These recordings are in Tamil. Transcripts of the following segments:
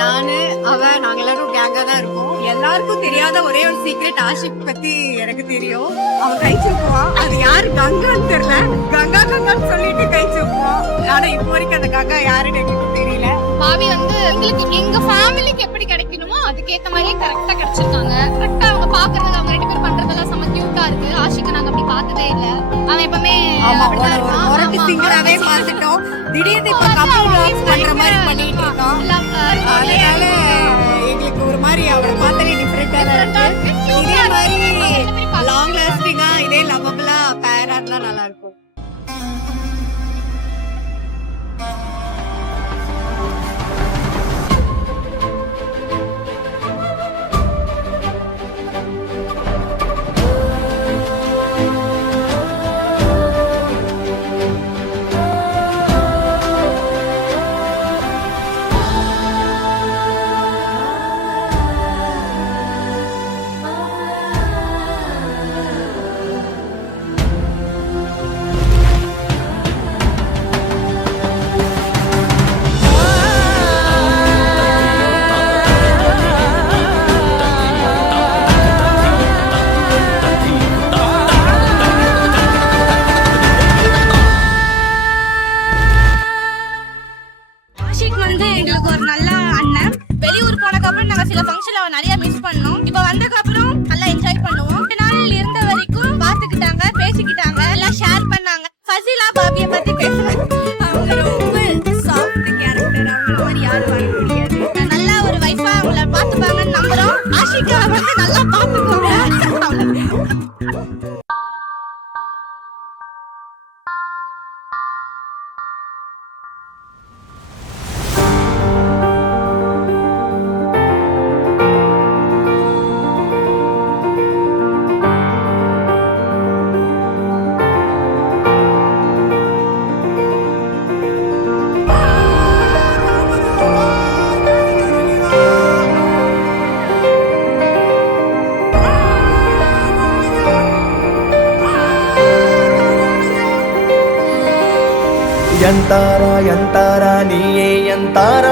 நானு நாங்க எல்லாரும் கேங்கா தான் இருக்கோம். எல்லாருக்கும் தெரியாத ஒரே ஒரு சீக்ரெட் ஆஷிக் பத்தி எனக்கு தெரியும். அவன் கை தூக்குவான். அது யாரு கங்கான்னு தெரியல. கங்கா கங்கான்னு சொல்லிட்டு கை தூக்குவான். ஆனா இப்போ வரைக்கும் அந்த கங்கா யாருன்னு எனக்கு தெரியல. பாவி எங்களுக்கு எங்க ஃபேமிலிக்கு எப்படி கிடைக்கணுமோ அதுக்கேத்த மாதிரியே கரெக்டா கிடைச்சிருக்காங்க. கரெக்டா அவங்க பாக்குறது, அவங்க 2 பேரும் பண்றதெல்லாம் செம்ம கியூட்டா இருக்கு. ஆஷிக்க நாங்க அப்படி பார்த்ததே இல்ல. அவன் எப்பவுமே சிங்கராவே பார்த்துட்டோம். திடீர்னு இப்ப கப்பல் வாக்ஸ் பண்ற மாதிரி பண்ணிட்டு இருக்கான். அதனால எங்களுக்கு ஒரு மாதிரி அவரை பார்த்தாலே டிஃபரெண்டா தான் இருக்கு. இதே மாதிரி லாங் லாஸ்டிங்கா இதே லவபிளா பேரா இருந்தா நல்லா இருக்கும். எங்களுக்கு ஒரு நல்ல அண்ணன். வெளியூர் போனதுக்கப்புறம் நாங்க சில ஃபங்க்ஷன்ல நிறைய மிஸ் பண்ணோம். இப்ப வந்ததுக்கு அப்புறம் நல்லா என்ஜாய் பண்ணுவோம். 2 நாள் இருந்த வரைக்கும் பாத்துக்கிட்டாங்க, பேசிக்கிட்டாங்க, எல்லாம் ஷேர் பண்ணாங்க. ஃபசிலா பாபிய பத்தி பேசுறாங்க. அவங்க ரொம்ப சாஃப்ட் கேரக்டர். அவங்க மாதிரி யாரும் வர முடியாது. நல்ல ஒரு வைஃபா அவங்கள பாத்துப்பாங்கன்னு நம்புறோம். ஆஷிகா வந்து நல்லா பாத்துக்குவாங்க. ಎಂತಾರ ನೀಯೇ ಎಂತಾರ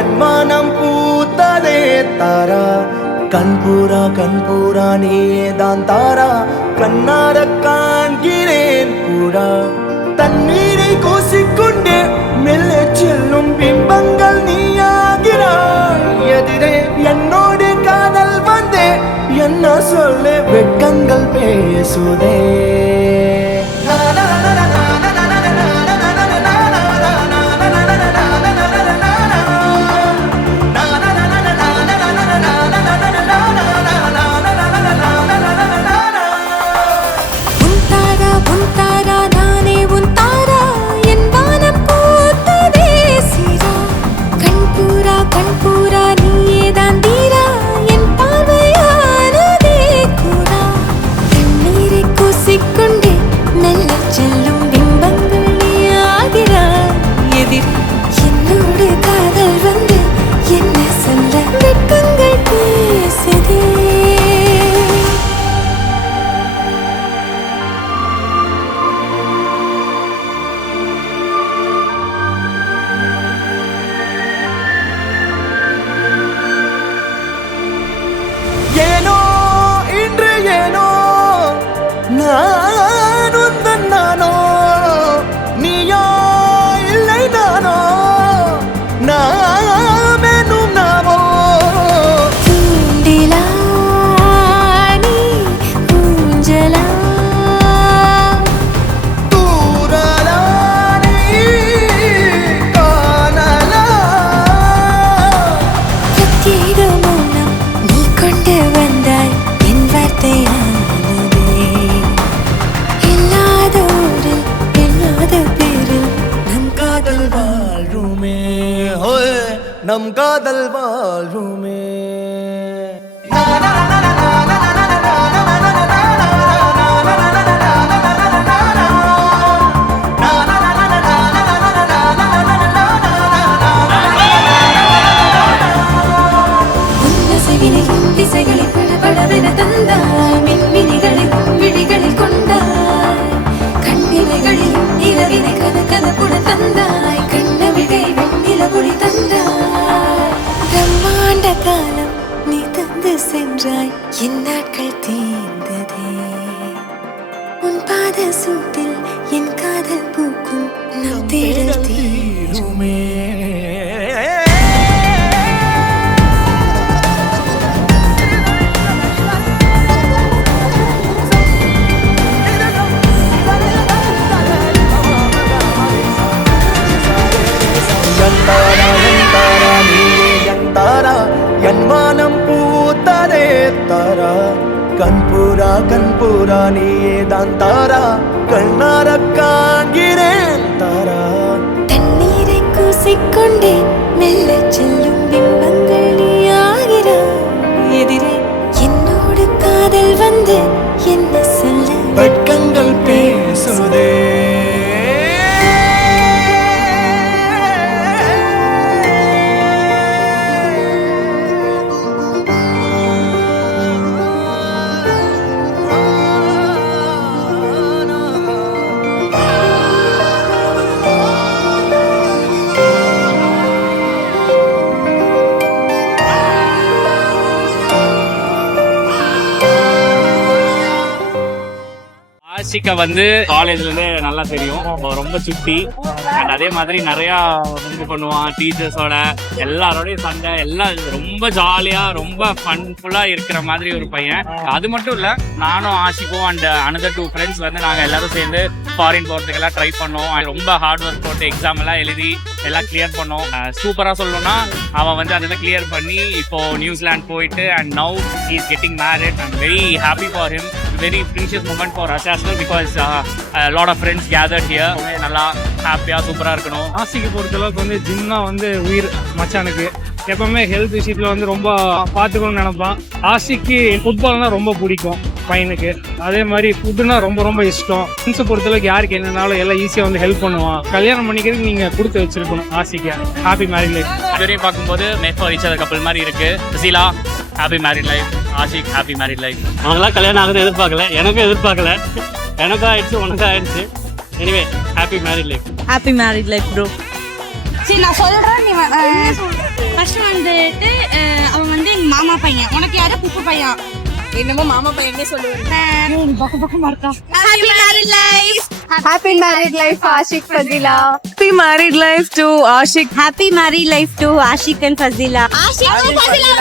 ಎನ್ಮಾನಂ பூத்ததே தாரா கண்பூரா நீயே தான் தாரா கண்ணார காண்கிறேன் பூரா தண்ணீரை கூசிக்கொண்டே மெல்ல செல்லும் பிம்பங்கள் நீயாகிறாய் எதிரே என்னோடு காதல் வந்தே என்ன சொல்ல வெட்கங்கள் பேசுதே நானோ நீயோ இல்லை நானோ நாமெனும் நாமோ தூண்டிலா நீ ஊஞ்சலா தூரலா நீ காணலா பிரத்யேக மௌனம் நீ கொண்டு வந்தாய் என் வார்த்தையா நம் காதல் வாழ்வுமே திசைகளை படபடவென தந்தாய் மின்மினிகளை விழிகளில் கொண்டாய் கண்ணிமைகளில் நிலவினை கத கதப்புட தந்தாய் கண்ணவிகை வெண்ணில பொழி தந்தாய் என் நாட்கள் தீர்ந்ததே உன் பாத சூட்டில் என் காதல் பூக்கும் நம் தேடல் தீருமே என் வானம் பூத்ததே தாரா கண்பூரா நீயே தான் தாரா கண்ணார காண்கிறேன் தாரா தண்ணீரை கூசிக்கொண்டே மெல்ல செல்லும் பிம்பங்கள் நீயாகிறாய் எதிரே என்னோடு காதல் வந்து என்ன சொல்ல வெட்கங்கள் பேசுதே ஆஷிகா வந்து காலேஜ்ல இருந்தே நல்லா தெரியும். ரொம்ப சுட்டி அண்ட் அதே மாதிரி நிறைய இது பண்ணுவான். டீச்சர்ஸோட எல்லாரோடையும் சண்டை எல்லாம் ரொம்ப ஜாலியா ரொம்ப ஃபன்ஃபுல்லா இருக்கிற மாதிரி ஒரு பையன். அது மட்டும் இல்ல, நானும் ஆஷிக்கும் அண்ட் another 2 friends வந்து நாங்க எல்லாரும் சேர்ந்து ஃபாரின் போறதுக்கு எல்லாம் ட்ரை பண்ணோம். ரொம்ப ஹார்ட் ஒர்க் போட்டு எக்ஸாம் எல்லாம் எழுதி எல்லாம் கிளியர் பண்ணோம். சூப்பரா சொல்லணும்னா அவன் வந்து அதெல்லாம் கிளியர் பண்ணி இப்போ நியூசிலாந்து போயிட்டு and now he is getting married. I'm very happy for him. Very precious moment for us as well because a lot of friends gathered here. நல்லா ஹாப்பியா சூப்பரா இருக்கணும். ஆசிக்கு பொறுத்தளவுக்கு வந்து ஜிம்னா வந்து உயிர் மச்சானுக்கு. எப்பவுமே ஹெல்த் விஷயத்துல வந்து ரொம்ப பார்த்துக்கணும்னு நினைப்பான். ஆசிக்கு ஃபுட்பால்னா ரொம்ப பிடிக்கும் பையனுக்கு. அதே மாதிரி ஃபுட்டுனா ரொம்ப ரொம்ப இஷ்டம். ஃப்ரெண்ட்ஸை பொறுத்தளவுக்கு யாருக்கு என்னன்னாலும் எல்லாம் ஈஸியாக வந்து ஹெல்ப் பண்ணுவான். கல்யாணம் பண்ணிக்கிறதுக்கு நீங்க கொடுத்து வச்சிருக்கணும் ஆசிக்கு. Happy married life. இதுவரையும் பார்க்கும்போது மேட் ஃபார் ஈச் அதர் கப்பல் மாதிரி இருக்கு. Sheela happy married life, Ashiq happy married life. அவங்களாம் கல்யாணம் ஆகுது எதிர்பார்க்கல, எனக்கும் எதிர்பார்க்கல. எனக்கும் ஆயிடுச்சு, உனக்கும் ஆயிடுச்சு. Anyway happy married life. Happy married life bro. சரி நான் சொல்றேன், நீ ஃபர்ஸ்ட் வந்துட்டு அவன் வந்து எங்க மாமா பையன். உனக்கு யாரு புப்பு பையன்? என்னமோ மாமா பையனே சொல்லுவாங்க. Happy married life. Happy married life Ashik Fasila. Happy married life to Ashik. Happy married life to Ashik and Fasila. Ashik ஃபசிலா